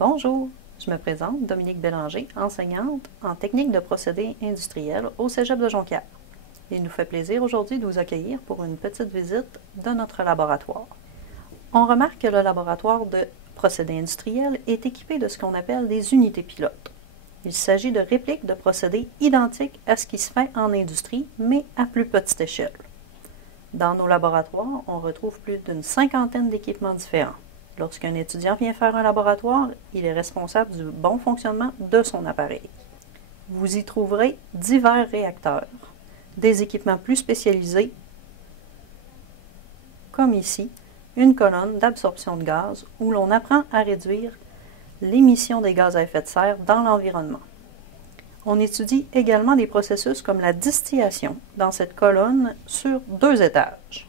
Bonjour, je me présente, Dominique Bélanger, enseignante en technique de procédés industriels au Cégep de Jonquière. Il nous fait plaisir aujourd'hui de vous accueillir pour une petite visite de notre laboratoire. On remarque que le laboratoire de procédés industriels est équipé de ce qu'on appelle des unités pilotes. Il s'agit de répliques de procédés identiques à ce qui se fait en industrie, mais à plus petite échelle. Dans nos laboratoires, on retrouve plus d'une cinquantaine d'équipements différents. Lorsqu'un étudiant vient faire un laboratoire, il est responsable du bon fonctionnement de son appareil. Vous y trouverez divers réacteurs, des équipements plus spécialisés, comme ici, une colonne d'absorption de gaz où l'on apprend à réduire l'émission des gaz à effet de serre dans l'environnement. On étudie également des processus comme la distillation dans cette colonne sur 2 étages,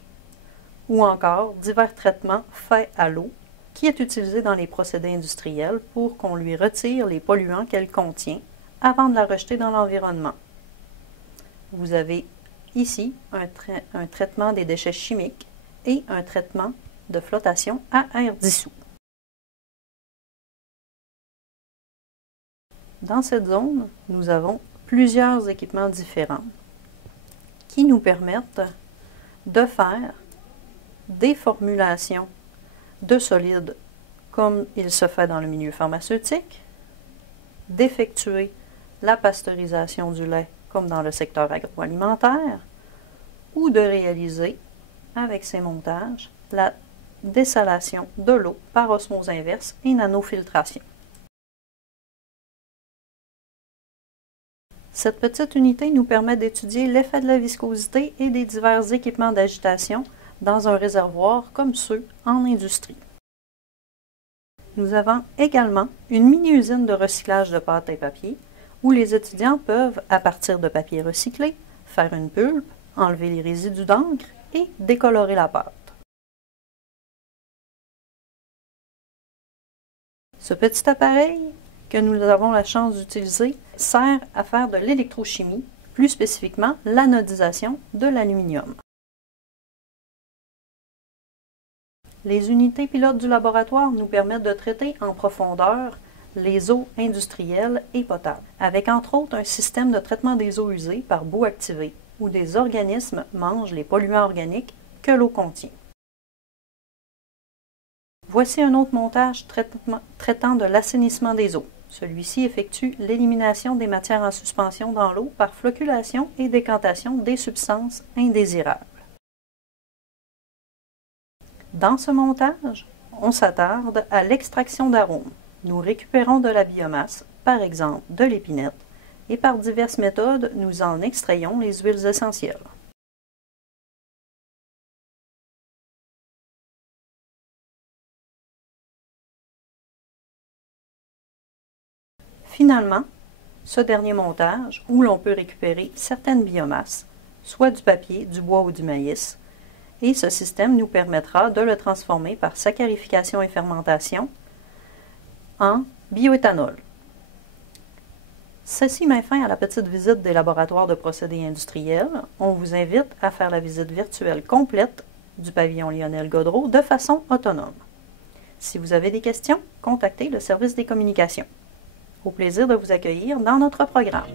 ou encore divers traitements faits à l'eau qui est utilisé dans les procédés industriels pour qu'on lui retire les polluants qu'elle contient avant de la rejeter dans l'environnement. Vous avez ici un traitement des déchets chimiques et un traitement de flottation à air dissous. Dans cette zone, nous avons plusieurs équipements différents qui nous permettent de faire des formulations de solides comme il se fait dans le milieu pharmaceutique, d'effectuer la pasteurisation du lait comme dans le secteur agroalimentaire, ou de réaliser, avec ces montages, la dessalation de l'eau par osmose inverse et nanofiltration. Cette petite unité nous permet d'étudier l'effet de la viscosité et des divers équipements d'agitation dans un réservoir comme ceux en industrie. Nous avons également une mini-usine de recyclage de pâte et papier où les étudiants peuvent, à partir de papier recyclé, faire une pulpe, enlever les résidus d'encre et décolorer la pâte. Ce petit appareil que nous avons la chance d'utiliser sert à faire de l'électrochimie, plus spécifiquement l'anodisation de l'aluminium. Les unités pilotes du laboratoire nous permettent de traiter en profondeur les eaux industrielles et potables, avec entre autres un système de traitement des eaux usées par bout activé, où des organismes mangent les polluants organiques que l'eau contient. Voici un autre montage traitant de l'assainissement des eaux. Celui-ci effectue l'élimination des matières en suspension dans l'eau par flocculation et décantation des substances indésirables. Dans ce montage, on s'attarde à l'extraction d'arômes. Nous récupérons de la biomasse, par exemple de l'épinette, et par diverses méthodes, nous en extrayons les huiles essentielles. Finalement, ce dernier montage, où l'on peut récupérer certaines biomasses, soit du papier, du bois ou du maïs, et ce système nous permettra de le transformer par saccharification et fermentation en bioéthanol. Ceci met fin à la petite visite des laboratoires de procédés industriels. On vous invite à faire la visite virtuelle complète du pavillon Lionel Gaudreault de façon autonome. Si vous avez des questions, contactez le service des communications. Au plaisir de vous accueillir dans notre programme.